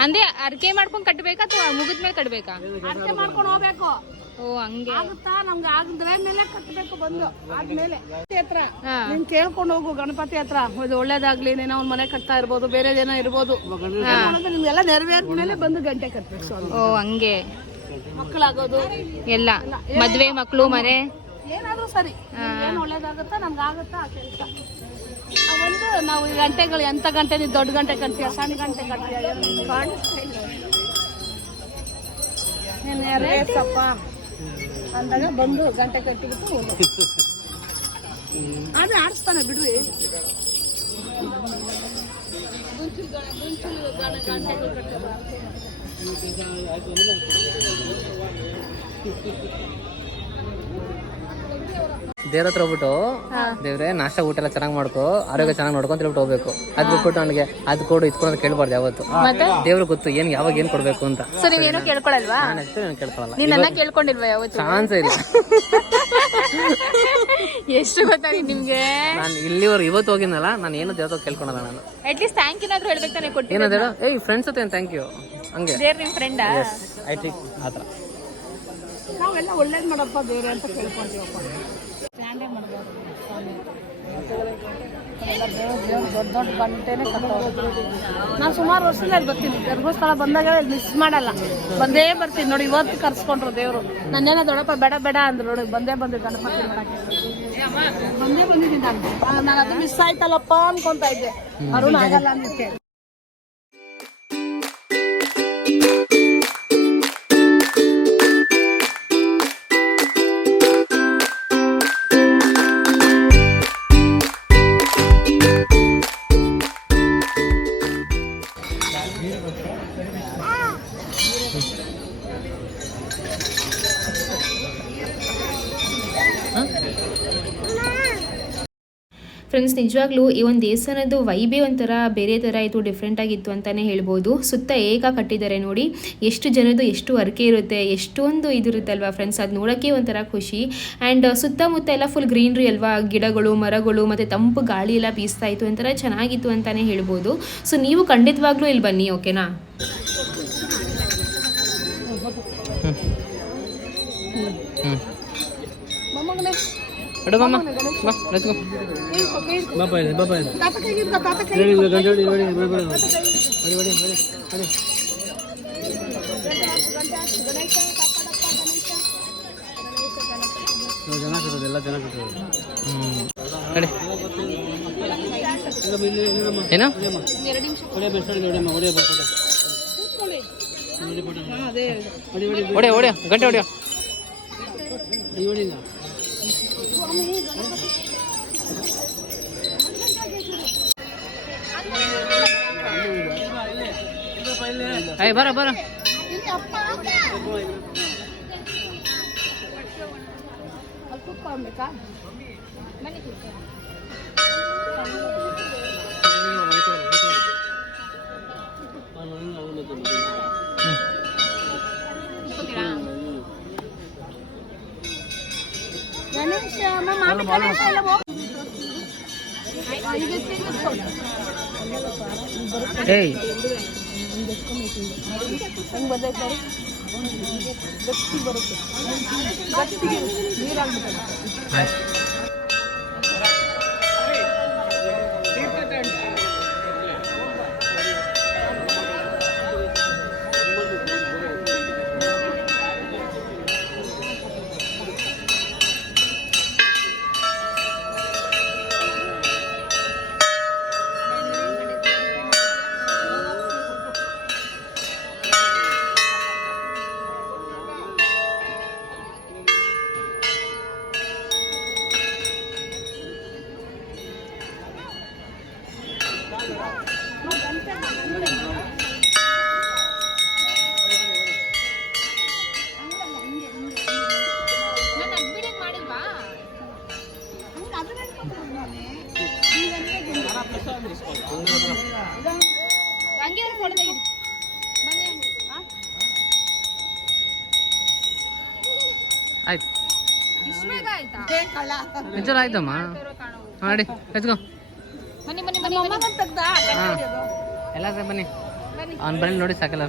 ಅಂದ್ರೆ ಅರ್ಕೆ ಮಾಡ್ಕೊಂಡು ಕಟ್ಟಬೇಕಾ ಅಥವಾ ಮುಗಿದ ಮೇಲೆ ಕಟ್ಬೇಕಾ? ಅರ್ಕೆ ಮಾಡ್ಕೊಂಡು ಹೋಗ್ಬೇಕು. ಓ ಹಂಗೆ. ಆಗುತ್ತಾ? ನಮ್ಗೆ ಆಗಿದ್ರೆ ಮೇಲೆ ಕಟ್ಟಬೇಕು ಬಂದು. ಆದ್ಮೇಲೆ. ಹತ್ರ. ಹಾ. ನೀನ್ ಕೇಳ್ಕೊಂಡು ಹೋಗು ಗಣಪತಿ ಹತ್ರ. ಇದು ಒಳ್ಳೇದಾಗ್ಲಿ ನೀನೋ ಒಂದ್ ಮನೆ ಕಟ್ತಾ ಇರ್ಬೋದು ಬೇರೆ ಏನೋ ಇರ್ಬೋದು. ನಿಮ್ಗೆಲ್ಲ ಬಂದು ಗಂಟೆ ಕಟ್ಬೇಕು ಸ್ವಾಮಿ. ಓ ಹಂಗೆ. ಮಕ್ಕಳಾಗೋದು. ಎಲ್ಲ. ಮದ್ವೆ ಮಕ್ಕಳು ಮನೆ. ಏನಾದ್ರೂ ಸರಿ. ಏನು ಒಳ್ಳೇದಾಗುತ್ತಾ ನಮ್ಗೆ ಆಗುತ್ತಾ ಆ ಕೆಲಸ. ಒಂದು ನಾವು ಈ ಗಂಟೆಗಳು ಎಂತ ಗಂಟೆ ನೀವು ದೊಡ್ಡ ಗಂಟೆ ಕಟ್ತೀಯ ಸಣ್ಣ ಗಂಟೆ ಕಟ್ತೀಯ ಕಾಣಿಸ್ತಾ ಅಂದಾಗ ಬಂದು ಗಂಟೆ ಕಟ್ಟಿಬಿಟ್ಟು ಆದರೆ ಆಡಿಸ್ತಾನೆ ಬಿಡ್ರಿ. ಗಂಟೆಗಳು. ದೇವ್ರ ಹತ್ರ ಹೋಗ್ಬಿಟ್ಟು ದೇವ್ರೆ ನಾಷ್ಟ ಊಟ ಎಲ್ಲ ಚೆನ್ನಾಗಿ ಮಾಡ್ಕೊ ಆರೋಗ್ಯ ಚೆನ್ನಾಗಿ ನೋಡ್ಕೊಂತ ಹೇಳ್ಬಿಟ್ಟು ಹೋಗ್ಬೇಕು. ಅದ್ ಬಿಟ್ಬಿಟ್ಟು ನನಗೆ ಅದ್ ಕೊಡು ಇದ್ ಕೊಡು ಕೇಳ್ಬಾರ್ದು ಯಾವತ್ತು. ದೇವ್ರಿಗೆ ಗೊತ್ತು ಏನ್ ಯಾವಾಗ ಏನ್ ಕೊಡ್ಬೇಕು ಅಂತ. ಸೊ ನೀವೇನು ಕೇಳ್ಕೊಳಲ್ವಾ? ನಾನು ಅಷ್ಟೇ ನಾನು ಕೇಳ್ಕೊಳಲ್ಲ. ನೀನ್ ಕೇಳ್ಕೊಂಡಿಲ್ವಾ ಯಾವತ್ತು? ಚಾನ್ಸ್ ಇಲ್ಲ. ಎಷ್ಟು ಗೊತ್ತಾಗಿ ನಿಮ್ಗೆ? ನಾನು ಇಲ್ಲಿವರೆಗೆ ಇವತ್ತು ಹೋಗಿದ್ನಲ್ಲ ನಾನು ಏನು ದೇವ್ರ ಕೇಳ್ಕೊಳಲ್ಲ ನಾನು. ಅಟ್ ಲೀಸ್ಟ್ ಥ್ಯಾಂಕ್ ಯು ಆದ್ರೂ ಹೇಳ್ಬೇಕು ತಾನೆ ಕೊಟ್ಟು ಹೇಳು? ಏಯ್ ಫ್ರೆಂಡ್ಸ್ ಜೊತೆ ಥ್ಯಾಂಕ್ ಯು ಹಂಗೆ. ದೇವ್ರ ನಿಮ್ ಫ್ರೆಂಡಾ ಐ ಥಿಂಕ್ ಆ ಥರ. ನಾವೆಲ್ಲ ಒಳ್ಳೇದು ಮಾಡಪ್ಪ ದೇವ್ರೆ ಅಂತ ಕೇಳ್ಕೊಂತೀವಪ್ಪ. ದೊಡ್ಡ ದೊಡ್ಡ ಬಂಟೇನೆ ನಾನು ಸುಮಾರು ವರ್ಷದಿಂದ ಅಲ್ಲಿ ಬರ್ತೀನಿ. ಧರ್ಮಸ್ಥಳ ಬಂದಾಗ ಮಿಸ್ ಮಾಡಲ್ಲ. ಬಂದೇ ಬರ್ತೀನಿ. ನೋಡಿ, ಇವತ್ತು ಕರ್ಸ್ಕೊಂಡ್ರು ದೇವರು. ನನ್ನೇನ ದೊಡ್ಡಪ್ಪ, ಬೇಡ ಬೇಡ ಅಂದ್ರು. ನೋಡಿ, ಬಂದೇ ಬಂದೆ ಗಣಪತಿ ಮಾಡಕ್ಕೆ. ಬಂದೇ ಬಂದಿದ್ದೀನಿ ನಾನು. ನಾನು ಅದು ಮಿಸ್ ಆಯ್ತಲ್ಲಪ್ಪ ಅನ್ಕೊಂತ ಇದ್ದೆ. ಅರುಣ್ ಆಗಲ್ಲ ಅಂದಿದ್ದೆ ಫ್ರೆಂಡ್ಸ್ ನಿಜವಾಗ್ಲೂ ಈ ಒಂದು ದೇವಸ್ಥಾನದ್ದು ವೈಬೇ ಒಂಥರ ಬೇರೆ ಥರ ಇತ್ತು ಡಿಫ್ರೆಂಟ್ ಆಗಿತ್ತು ಅಂತಲೇ ಹೇಳ್ಬೋದು. ಸುತ್ತ ಏಕ ಕಟ್ಟಿದ್ದಾರೆ ನೋಡಿ. ಎಷ್ಟು ಜನದ್ದು ಎಷ್ಟು ವರ್ಕೆ ಇರುತ್ತೆ, ಎಷ್ಟೊಂದು ಇದಿರುತ್ತಲ್ವಾ ಫ್ರೆಂಡ್ಸ್ ಅದು ನೋಡೋಕ್ಕೆ ಒಂಥರ ಖುಷಿ. ಆ್ಯಂಡ್ ಸುತ್ತಮುತ್ತ ಎಲ್ಲ ಫುಲ್ ಗ್ರೀನ್ರಿ ಅಲ್ವಾ? ಗಿಡಗಳು, ಮರಗಳು, ಮತ್ತು ತಂಪು ಗಾಳಿ ಎಲ್ಲ ಬೀಸ್ತಾ ಇತ್ತು. ಒಂಥರ ಚೆನ್ನಾಗಿತ್ತು ಅಂತಲೇ ಹೇಳ್ಬೋದು. ಸೊ ನೀವು ಖಂಡಿತವಾಗ್ಲೂ ಇಲ್ಲಿ ಬನ್ನಿ ಓಕೆನಾ ಎಡು ಮಾಮ ಬಾ let's ಬಾಪ ಇದೆ ಬಾಪ ಇದೆ ನೋಡಿ, ನೋಡಿ, ನೋಡಿ, ನೋಡಿ, ನೋಡಿ, ನೋಡಿ, ನೋಡಿ. ನೋಡಿ, ನೋಡಿ, ನೋಡಿ, ನೋಡಿ. ನೋಡಿ, ಜನ ಕೂತದೆ, ಎಲ್ಲ ಜನ ಕೂತದೆ. ಹ್ಮ್. ನಡಿ. ಏನು ಹೊಡಿಯ ಹೊಡಿಯ ಗಂಟೆ ಹೊಡಿಯ ಅಯ್ಯ ಬರ ಬರ ಏಯ್ ಆಯ್ತು ನಾನು ನಿಜ ಆಯ್ತಮ್ಮ ಮಾಡಿ ಲೆಟ್ಸ್ ಗೋ ಬನ್ನಿ ಬನ್ನಿ ಎಲ್ಲ ಸರ್ ಬನ್ನಿ. ಅವ್ನು ಬನ್ನಿ ನೋಡಿ ಸಾಕಲ್ಲ.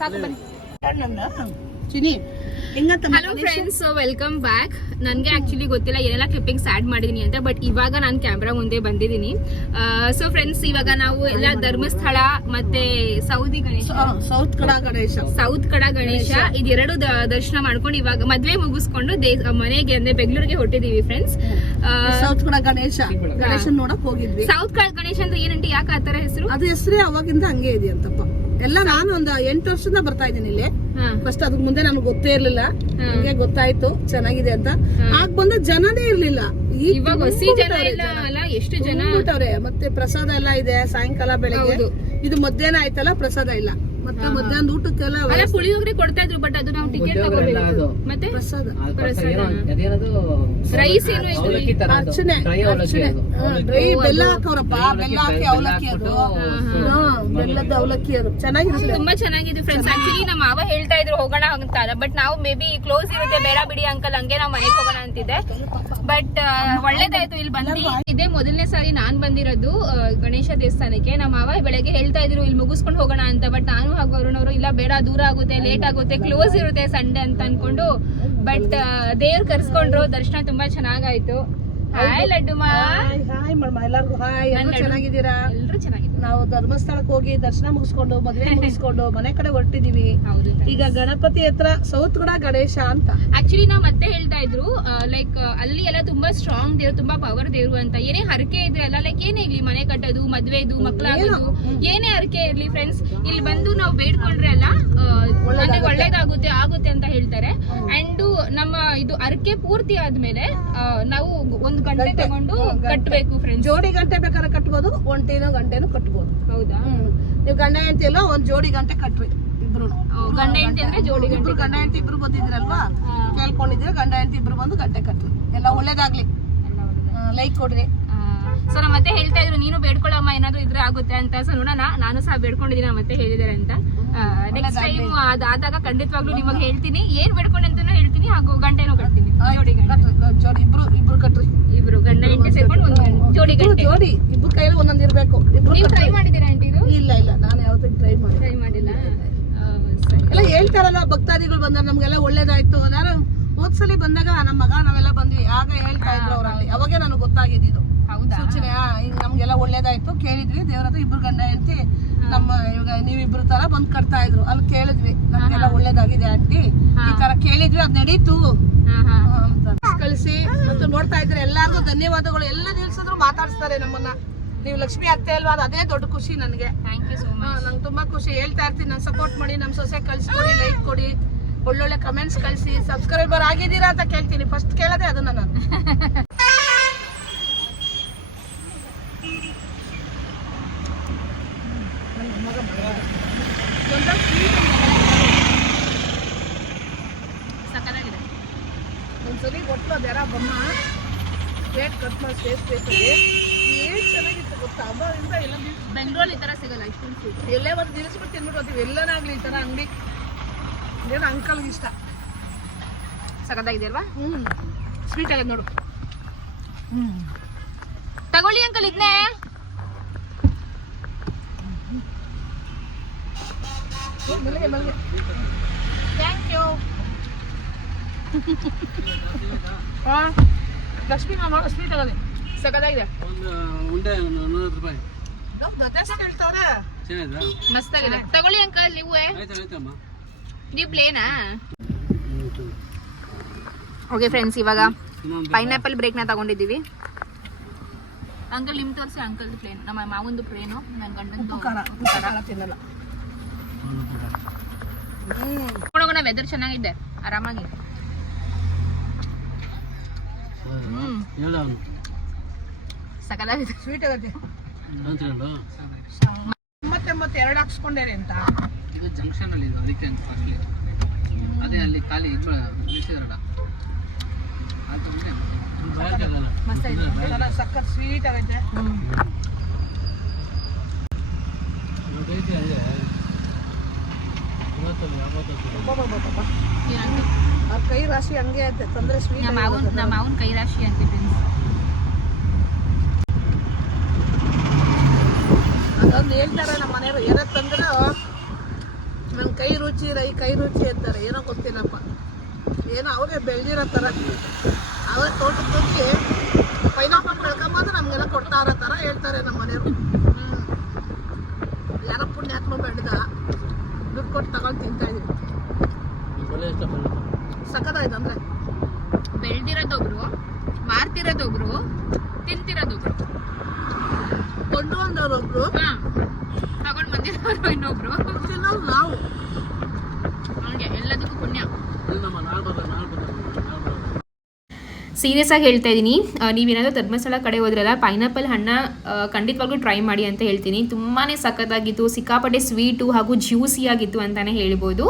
ಸಾಕು ಬನ್ನಿ. Chini hello friends welcome back ನನಗೆ ಆಕ್ಚುಲಿ ಗೊತ್ತಿಲ್ಲ ಏನೆಲ್ಲ ಕ್ಲಿಪ್ಪಿಂಗ್ಸ್ ಆ್ಯಡ್ ಮಾಡಿದೀನಿ ಅಂತ ಬಟ್ ಇವಾಗ ನಾನು ಕ್ಯಾಮ್ರಾ ಮುಂದೆ ಬಂದಿದ್ದೀನಿ. ಸೊ ಫ್ರೆಂಡ್ಸ್ ಇವಾಗ ನಾವು ಎಲ್ಲ ಧರ್ಮಸ್ಥಳ ಮತ್ತೆ ಸೌದಿ ಗಣೇಶ ಸೌತ್ ಕಡ ಗಣೇಶ. ಸೌತ್ ಕಡ ಗಣೇಶ. ಇದೆರಡು ದರ್ಶನ ಮಾಡ್ಕೊಂಡು ಇವಾಗ ಮದ್ವೆ ಮುಗಿಸ್ಕೊಂಡು ಮನೆಗೆ ಅಂದ್ರೆ ಬೆಂಗಳೂರಿಗೆ ಹೊಟ್ಟಿದೀವಿ ಫ್ರೆಂಡ್ಸ್ ಸೌತ್ ಕಡ ಗಣೇಶ. ಗಣೇಶ ನೋಡಕ್ ಹೋಗಿದ್ವಿ. ಸೌತ್ ಕಡ ಗಣೇಶ ಅಂದ್ರೆ ಏನಂಟಿ? ಯಾಕೆ ಆತರ ಹೆಸರು? ಅದು ಹೆಸರೇ ಅವಾಗಿಂದ ಹಂಗೆ ಇದೆಯಂತಪ್ಪ. ಎಲ್ಲ ನಾನು ಒಂದ್ ಎಂಟು ವರ್ಷದಿಂದ ಬರ್ತಾ ಇದ್ದೀನಿ ಇಲ್ಲಿ. ಫಸ್ಟ್ ಅದಕ್ ಮುಂದೆ ನಮ್ಗೆ ಗೊತ್ತೇ ಇರ್ಲಿಲ್ಲ. ಹಂಗೆ ಗೊತ್ತಾಯ್ತು ಚೆನ್ನಾಗಿದೆ ಅಂತ. ಆಗ ಬಂದ ಜನನೇ ಇರ್ಲಿಲ್ಲ. ಈಗ ಇವಾಗ ಹೊಸಿ ಜನ ಇಲ್ಲ ಅಲ್ಲ ಎಷ್ಟು ಜನ. ಮತ್ತೆ ಪ್ರಸಾದ ಎಲ್ಲ ಇದೆ ಸಾಯಂಕಾಲ ಬೆಳಗ್ಗೆ. ಇದು ಮಧ್ಯಾಹ್ನ ಆಯ್ತಲ್ಲ ಪ್ರಸಾದ ಇಲ್ಲ. ಮಧ್ಯಾಹ್ನ ಊಟಕ್ಕೆಲ್ಲ ಅಲ್ಲ ಪುಳಿಯೋಗರೆ ಕೊಡ್ತಾ ಇದ್ರು ಬಟ್ ಅದು ನಾವು ಟಿಕೆಟ್ ತಗೋಬೇಕು ಮತ್ತೆ? ಪ್ರಸಾದ. ರೈಸ್ ಏನು. ಅರ್ಚನೆ ಡ್ರೈ ಬೆಲ್ಲ ಹಾಕವ್ರಪ್ಪ ಬೆಲ್ಲ ಹಾಕಿ ಅವಲಕ್ಕಿ ಅದು. ಬೆಲ್ಲದ ಅವಲಕ್ಕಿ ಅದು. ಚೆನ್ನಾಗಿರುತ್ತೆ. ತುಂಬಾ ಚೆನ್ನಾಗಿದೆ ಫ್ರೆಂಡ್ಸ್ ಆಕ್ಚುಲಿ ನಮ್ಮ ಮಾವ ಹೇಳ್ತಾ ಇದ್ರು ಹೋಗೋಣ ಅಂತ ಬಟ್ ನಾವು ಮೇ ಬಿ ಕ್ಲೋಸ್ ಇರುತ್ತೆ ಬೇಡ ಬಿಡಿ ಅಂಕಲ್ ಹಂಗೆ ನಾವು ಮನೆಗೆ ಹೋಗೋಣ ಅಂತಿದ್ದೆ. ಬಟ್ ಒಳ್ಳೇದಾಯ್ತು ಇಲ್ಲಿ ಬಂದು. ಇದೇ ಮೊದಲನೇ ಸಾರಿ ನಾನ್ ಬಂದಿರೋದು ಗಣೇಶ ದೇವಸ್ಥಾನಕ್ಕೆ. ನಮ್ಮ ಮಾವ ಬೆಳಗ್ಗೆ ಹೇಳ್ತಾ ಇದ್ರು ಇಲ್ಲಿ ಮುಗಿಸ್ಕೊಂಡು ಹೋಗೋಣ ಅಂತ. ಬಟ್ ನಾನು ಹಾಗೂ ಅರುಣವರು ಇಲ್ಲ ಬೇಡ ದೂರ ಆಗುತ್ತೆ ಲೇಟ್ ಆಗುತ್ತೆ ಕ್ಲೋಸ್ ಇರುತ್ತೆ ಸಂಡೆ ಅಂತ ಅನ್ಕೊಂಡು ಬಟ್ ದೇವ್ರ ಕರ್ಸ್ಕೊಂಡ್ರು ದರ್ಶನ ತುಂಬಾ ಚೆನ್ನಾಗಾಯ್ತು. ಹಾಯ್ ಲಡ್ಡು ಹಾಯ್ ಹಾಯ್ ಎಲ್ಲರಿಗೂ ಹಾಯ್ ಎಲ್ಲರೂ ಚೆನ್ನಾಗಿದ್ದೀರಾ? ಎಲ್ರು ಚೆನ್ನಾಗಿದ್ರು ನಾವು ಧರ್ಮಸ್ಥಳಕ್ಕೆ ಹೋಗಿ ದರ್ಶನ ಮುಗಿಸ್ಕೊಂಡು ಮದುವೆ ಮುಗಿಸ್ಕೊಂಡು ಮನೆ ಕಡೆ ಹೊರಟಿದೀವಿ. ಈಗ ಗಣಪತಿ ಹತ್ರ ಸೌತ್ ಕೂಡ ಗಣೇಶ ಅಂತ. ಆಕ್ಚುಲಿ ನಾವ್ ಮತ್ತೆ ಹೇಳ್ತಾ ಇದ್ರು ಲೈಕ್ ಅಲ್ಲಿ ಎಲ್ಲ ತುಂಬಾ ಸ್ಟ್ರಾಂಗ್ ದೇವ್ರು ತುಂಬಾ ಪವರ್ ದೇವ್ರು ಅಂತ. ಏನೇ ಹರಕೆ ಇದ್ರೆ ಅಲ್ಲ ಲೈಕ್ ಏನೇ ಇರ್ಲಿ ಮನೆ ಕಟ್ಟೋದು ಮದ್ವೆದು ಮಕ್ಳಾಗೋದು ಏನೇ? ಹರಕೆ ಇರ್ಲಿ ಫ್ರೆಂಡ್ಸ್ ಇಲ್ಲಿ ಬಂದು ನಾವು ಬೇಡ್ಕೊಂಡ್ರೆ ಅಲ್ಲ ಒಳ್ಳೇದಾಗುತ್ತೆ. ಆಗುತ್ತೆ ಅಂತ ಹೇಳ್ತಾರೆ. ಅಂಡ್ ನಮ್ಮ ಇದು ಹರಕೆ ಪೂರ್ತಿ ಆದ್ಮೇಲೆ ನಾವು ಒಂದು ಗಂಟೆ ತಗೊಂಡು ಕಟ್ಟಬೇಕು ಫ್ರೆಂಡ್ಸ್ ಜೋಡಿ ಗಂಟೆ ಬೇಕಾದ್ರೆ ಕಟ್ಬೋದು ಒಂಟೇನೋ ಗಂಟೆನೂ ಕಟ್ಬೋದು. ಹೌದಾ? ಹ್ಮ್. ನೀವು ಗಂಡ ಹೆಂಡತಿ ಎಲ್ಲ ಒಂದ್ ಜೋಡಿ ಗಂಟೆ ಕಟ್ರಿ ಇಬ್ರು ಗಂಡ ಹೆಂಡತಿ ಅಂದ್ರೆ ಜೋಡಿ ಇಬ್ರು ಗಂಡ ಹೆಂಡತಿ ಇಬ್ರು ಬಂದಿದ್ರಲ್ವಾ ಕೇಳ್ಕೊಂಡಿದ್ರೆ ಗಂಡ ಹೆಂಡತಿ ಇಬ್ರು ಬಂದು ಗಂಟೆ ಕಟ್ರಿ. ಎಲ್ಲ ಒಳ್ಳೇದಾಗ್ಲಿ. ಲೈಕ್ ಕೊಡ್ರಿ. ಸೊ ನಮ್ಮ ಮತ್ತೆ ಹೇಳ್ತಾ ಇದ್ರು ನೀನು ಬೇಡ್ಕೊಳ್ಳಮ್ಮ ಏನಾದ್ರು ಇದ್ರೆ ಆಗುತ್ತೆ ಅಂತ. ಸೊ ನೋಡೋಣ. ನಾನು ಸಹ ಬೇಡ್ಕೊಂಡಿದ್ದೀನಿ ಮತ್ತೆ ಹೇಳಿದಾರೆ ಅಂತ. ಟೈಮ್ ಅದಾದಾಗ ಖಂಡಿತವಾಗ್ಲೂ ನಿಮಗೆ ಹೇಳ್ತೀನಿ. ಏನ್ ಬೇಡ್ಕೊಂಡೆ ಅಂತಾನು ಹೇಳ್ತೀನಿ. ಹಾಗೂ ಗಂಟೆನೂ ಕಟ್ತೀನಿ. ಜೋಡಿ ಜೋಡಿ ಇಬ್ರು ಇಬ್ರು ಕಟ್ರಿ. ಇಬ್ರು ಗಂಡ ಹೆಂಡತಿ ಸೇರ್ಕೊಂಡು ಒಂದು ಜೋಡಿ ಗಂಟೆ. ಜೋಡಿ. ಇಬ್ರು ಕೈಯಲ್ಲಿ ಒಂದೊಂದು ಇರಬೇಕು. ಇಬ್ರು ನೀವು ಟ್ರೈ. ಮಾಡಿದ್ದೀರಾ ಆಂಟಿ ಇದು? ಇಲ್ಲ ಇಲ್ಲ. ನಾನು ಯಾವತ್ತೂ ಟ್ರೈ ಮಾಡಿ ಟ್ರೈ ಮಾಡಿಲ್ಲ. ಎಲ್ಲ ಹೇಳ್ತಾರಲ್ಲ ಭಕ್ತಾದಿಗಳು ಬಂದಾಗ ನಮ್ಗೆಲ್ಲ ಒಳ್ಳೇದಾಯ್ತು. ನಾನು ಹೋದ್ಸಲಿ ಬಂದಾಗ ನಮ್ಮ ಮಗ ನಾವೆಲ್ಲ ಬಂದ್ವಿ. ಆಗ ಹೇಳ್ತಾ ಇದ್ರು ಅವರಲ್ಲಿ ಅವಾಗೆ ನನಗೆ ಗೊತ್ತಾಗಿದ್ದು ಹೌದಾ? ಸೂಚನೆ ನಮಗೆಲ್ಲ ನಮ್ಗೆಲ್ಲ ಒಳ್ಳೇದಾಯ್ತು. ಕೇಳಿದ್ವಿ. ದೇವ್ರ ಹತ್ರ ಇಬ್ರು ಗಂಡ ಹೇಳ್ತಿ ನಮ್ಮ ಇವಾಗ ನೀವಿಬ್ರು ತರ ಬಂದ್ ಕಟ್ತಾ ಇದ್ರು. ಅಲ್ಲಿ ಕೇಳಿದ್ವಿ ನಮ್ಗೆಲ್ಲ ಒಳ್ಳೇದಾಗಿದೆ ಆಂಟಿ. ಈ ತರ ಕೇಳಿದ್ವಿ ಅದ್ ನಡೀತು. ಕಳಿಸಿ ಮತ್ತು ನೋಡ್ತಾ ಇದ್ರೆ ಎಲ್ಲಾರ್ಗು ಧನ್ಯವಾದಗಳು. ಎಲ್ಲ ನಿಲ್ಸಿದ್ರು ಮಾತಾಡ್ಸ್ತಾರೆ ನಮ್ಮನ್ನ. ನೀವು ಲಕ್ಷ್ಮಿ ಅತ್ತೆ ಅಲ್ವಾ? ಅದು ದೊಡ್ಡ ಖುಷಿ ನನಗೆ. ನಂಗೆ ತುಂಬಾ ಖುಷಿ. ಹೇಳ್ತಾ ಇರ್ತೀನಿ ನಾನು ಸಪೋರ್ಟ್ ಮಾಡಿ ನಮ್ಮ ಸೊಸೆ ಕಳ್ಸಿಕೊಡಿ ಲೈಕ್ ಕೊಡಿ. ಒಳ್ಳೊಳ್ಳೆ ಕಮೆಂಟ್ಸ್ ಕಳಿಸಿ. ಸಬ್ಸ್ಕ್ರೈಬರ್ ಆಗಿದ್ದೀರಾ ಅಂತ ಕೇಳ್ತೀನಿ. ಫಸ್ಟ್ ಕೇಳೋದೇ ಅದನ್ನ ನಾನು. ಏನು ಚೆನ್ನಾಗಿತ್ತು ಗೊತ್ತಾ? ಎಲ್ಲ ಬೆಂಗಳೂರಲ್ಲಿ ಈ ಸಿಗಲ್ಲ ಇಷ್ಟೊಂದು ಸ್ವೀಟ್ ಎಲ್ಲೇ ಒಂದು ನಿಲ್ಲಿಸ್ಬಿಟ್ಟು ತಿನ್ಬಿಟ್ಟು ಹೋಗ್ತೀವಿ. ಎಲ್ಲನಾಗ್ಲಿ ಈ ಥರ ಅಂಗಡಿ. ಅಂಕಲ್ಗೆ ಇಷ್ಟ. ಅಲ್ವಾ ಹ್ಞೂ ಸ್ವೀಟ್ ಆಗಿದೆ ನೋಡು. ತಗೊಳ್ಳಿ ಅಂಕಲ್ ಇದನ್ನೇ ಥ್ಯಾಂಕ್ ಯು ಹಾಂ ಲಕ್ಷ್ಮಿ ಮಾಮ ಸ್ವೀಟ್ ಆಗಿದೆ. ಒಂದು ಉಂಡೆ ನೂರೈವತ್ತು ರೂಪಾಯಿ. ತಗೊಳ್ಳಿ ಅಂಕಲ್ ನೀವು. ಆಯ್ತು ಆಯ್ತಮ್ಮ ನೀವು ಪ್ಲೇನಾ? ಓಕೆ ಫ್ರೆಂಡ್ಸ್ ಇವಾಗ ಪೈನಾಪಲ್ ಬ್ರೇಕ್ನ ತಗೊಂಡಿದ್ದೀವಿ. ಅಂಕಲ್ ನಿಮ್ ತೋರಿಸಿ ಅಂಕಲ್ ಪ್ಲೇನ್ ನಮ್ಮ ಮಾವಂದು ಪ್ಲೇನು ನನ್ನ ಗಂಡಂದು. ಖಾರ ತಿನ್ನಲ್ಲ. ನೋಡೋಣ ವೆದರ್ ಚೆನ್ನಾಗಿದೆ. ಆರಾಮಾಗಿ. ಹ್ಮ್. ಸಕಲಾಗಿದೆ ಸ್ವೀಟ್ ಆಗತ್ತೆ. ಮತ್ತೆ ಮತ್ತೆ ಎರಡು ಹಾಕ್ಸ್ಕೊಂಡೇರಿ ಅಂತ. ಇದು ಜಂಕ್ಷನ್ ಅಲ್ಲಿ ಇದು ಅದಕ್ಕೆ ಅಂತ ಅದೇ ಅಲ್ಲಿ ಖಾಲಿ ಇದು ನಿಲ್ಸಿದಾರಲ್ಲ ಅದು ಸಕ್ಕತ್ ಸ್ವೀಟ್ ಆಗೈತೆ. ಅವ್ರ ಕೈ ರಾಶಿ ಹಂಗೆ ಐತೆ ತಂದ್ರೆ ಸ್ವೀಟ್ ನಮ್ಮ ಮಾವನ್ ಕೈ ರಾಶಿ ಅಂತ ಫ್ರೆಂಡ್ಸ್ ಅದೊಂದು ಹೇಳ್ತಾರೆ ನಮ್ಮ ಮನೆಯವರು ಏನೋ ತಂದ್ರೆ ನನ್ನ ಕೈ ರುಚಿ ರೈ ಕೈ ರುಚಿ ಅಂತಾರೆ ಏನೋ ಗೊತ್ತಿಲ್ಲಪ್ಪ. ಏನೋ ಅವರೇ ಬೆಳೆದಿರೋ ಥರ ಅವರ ತೋಟಕ್ಕೆ ಹೋಗಿ ಪೈನಾಪಲ್ ಬೆಳ್ಕೊಂಬಂದು ನಮಗೆಲ್ಲ ಕೊಡ್ತಾರ ಥರ ಹೇಳ್ತಾರೆ ನಮ್ಮ ಮನೆಯವರು. ಹ್ಞೂ ಯಾರೋ ಪುಣ್ಯಾತ್ಮ ಬೆಳೆದ ದುಡ್ಡು ಕೊಟ್ಟು ತಗೊಂಡು ತಿಂತಾ ಇದೀವಿ. ಸಕ್ಕತ್ತಾಯ್ತು ಅಂದರೆ ಬೆಳೆದಿರೋದೊಬ್ರು ಮಾರ್ತಿರೋದೊಬ್ರು ತಿಂತಿರೋದೊಬ್ರು ತಗೊಂಡ್ ಬಂದಿರೋರು ಇನ್ನೊಬ್ರು. ನಾವು. ಹಂಗೆ ಎಲ್ಲದಕ್ಕೂ ಪುಣ್ಯ. ನಮ್ಮ ನಾಳೆ ಬರ್ತಾರೆ ನಾಳೆ ಬರ್ತಾರೆ ನಾಳೆ ಬರ್ತಾರೆ ಸೀರಿಯಸ್ ಆಗಿ ಹೇಳ್ತಾ ಇದ್ದೀನಿ ನೀವೇನಾದರೂ ಧರ್ಮಸ್ಥಳ ಕಡೆ ಹೋದ್ರಲ್ಲ ಪೈನಾಪಲ್ ಹಣ್ಣ ಖಂಡಿತವಾಗ್ಲೂ ಟ್ರೈ ಮಾಡಿ ಅಂತ ಹೇಳ್ತೀನಿ. ತುಂಬಾ ಸಖತ್ತಾಗಿತ್ತು ಸಿಕ್ಕಾಪಟ್ಟೆ ಸ್ವೀಟು ಹಾಗೂ ಜ್ಯೂಸಿ ಆಗಿತ್ತು ಅಂತಲೇ ಹೇಳ್ಬೋದು.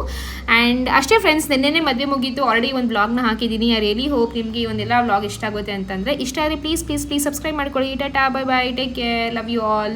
ಆ್ಯಂಡ್ ಅಷ್ಟೇ ಫ್ರೆಂಡ್ಸ್ ನಿನ್ನೆ ಮದುವೆ ಮುಗಿತು. ಆಲ್ರೆಡಿ ಒಂದು ಬ್ಲಾಗ್ನ ಹಾಕಿದ್ದೀನಿ. ಐ ರಿಯಲಿ ಹೋಪ್ ನಿಮಗೆ ಈ ಒಂದೆಲ್ಲ ಬ್ಲಾಗ್ ಇಷ್ಟ ಆಗುತ್ತೆ ಅಂತಂದರೆ. ಇಷ್ಟ ಆದರೆ ಪ್ಲೀಸ್ ಪ್ಲೀಸ್ ಪ್ಲೀಸ್ ಸಬ್ಸ್ಕ್ರೈಬ್ ಮಾಡ್ಕೊಳ್ಳಿ. Tata bye bye take care love you all